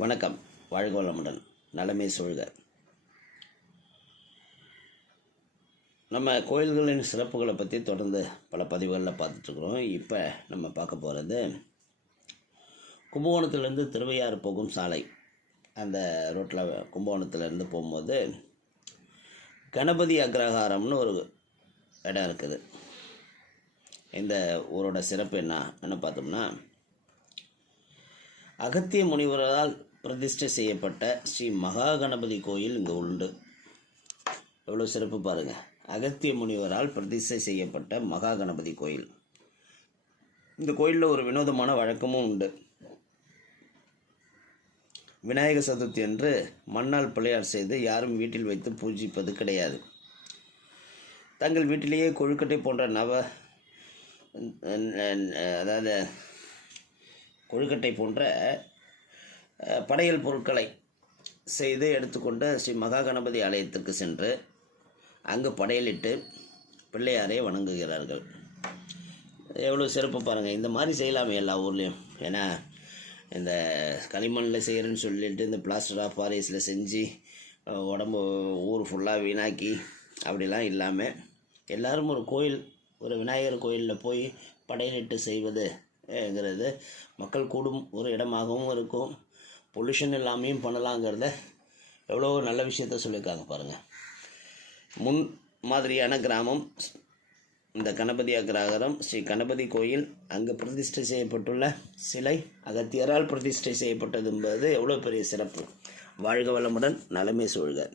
வணக்கம். வாழ்க வளமுடன் நலமே சொல்க நம்ம கோயில்களின் சிறப்புகளை பற்றி தொடர்ந்து பல பதிவுகளில் பார்த்துட்ருக்குறோம். இப்போ நம்ம பார்க்க போகிறது கும்பகோணத்துலேருந்து திருவையாறு போகும் சாலை. அந்த ரோட்டில் கும்பகோணத்துலேருந்து போகும்போது கணபதி அக்ரஹாரம்னு ஒரு இடம் இருக்குது. இந்த ஊரோட சிறப்பு என்ன? என்ன பார்த்தோம்னா அகத்திய முனிவரால் பிரதிஷ்டை செய்யப்பட்ட ஸ்ரீ மகா கணபதி கோயில் இங்கே உண்டு. எவ்வளோ சிறப்பு பாருங்கள் அகத்திய முனிவரால் பிரதிஷ்டை செய்யப்பட்ட மகா கணபதி கோயில். இந்த கோயிலில் ஒரு வினோதமான வழக்கமும் உண்டு. விநாயக சதுர்த்தி அன்று மண்ணால் பிள்ளையார் செய்து யாரும் வீட்டில் வைத்து பூஜிப்பது கிடையாது. தங்கள் வீட்டிலேயே கொழுக்கட்டை போன்ற நவ அதாவது கொழுக்கட்டை போன்ற படையல் பொருட்களை செய்து எடுத்துக்கொண்டு ஸ்ரீ மகா கணபதி ஆலயத்திற்கு சென்று அங்கு படையலிட்டு பிள்ளையாரை வணங்குகிறார்கள். எவ்வளோ சிறப்பு பாருங்கள் இந்த மாதிரி செய்யலாமே எல்லா ஊர்லேயும். ஏன்னா இந்த களிமண்ணில் செய்கிறேன்னு சொல்லிட்டு இந்த பிளாஸ்டர் ஆஃப் பாரிஸில் செஞ்சு உடம்பு ஊர் ஃபுல்லாக வீணாக்கி அப்படிலாம் இல்லாமல் எல்லோரும் ஒரு கோயில் ஒரு விநாயகர் கோயிலில் போய் படையலிட்டு செய்வது செய்வதுங்கிறது மக்கள் கூடும் ஒரு இடமாகவும் இருக்கும். பொல்யூஷன் இல்லாமையும் பண்ணலாங்கிறத எவ்வளோ நல்ல விஷயத்த சொல்லியிருக்காங்க பாருங்கள் முன் மாதிரியான கிராமம் இந்த கணபதி அக்ராகரம் ஸ்ரீ கணபதி கோயில் அங்கே பிரதிஷ்டை செய்யப்பட்டுள்ள சிலை அகத்தியரால் பிரதிஷ்டை செய்யப்பட்டது என்பது எவ்வளோ பெரிய சிறப்பு. வாழ்க வளமுடன் நலமே சூழ்க.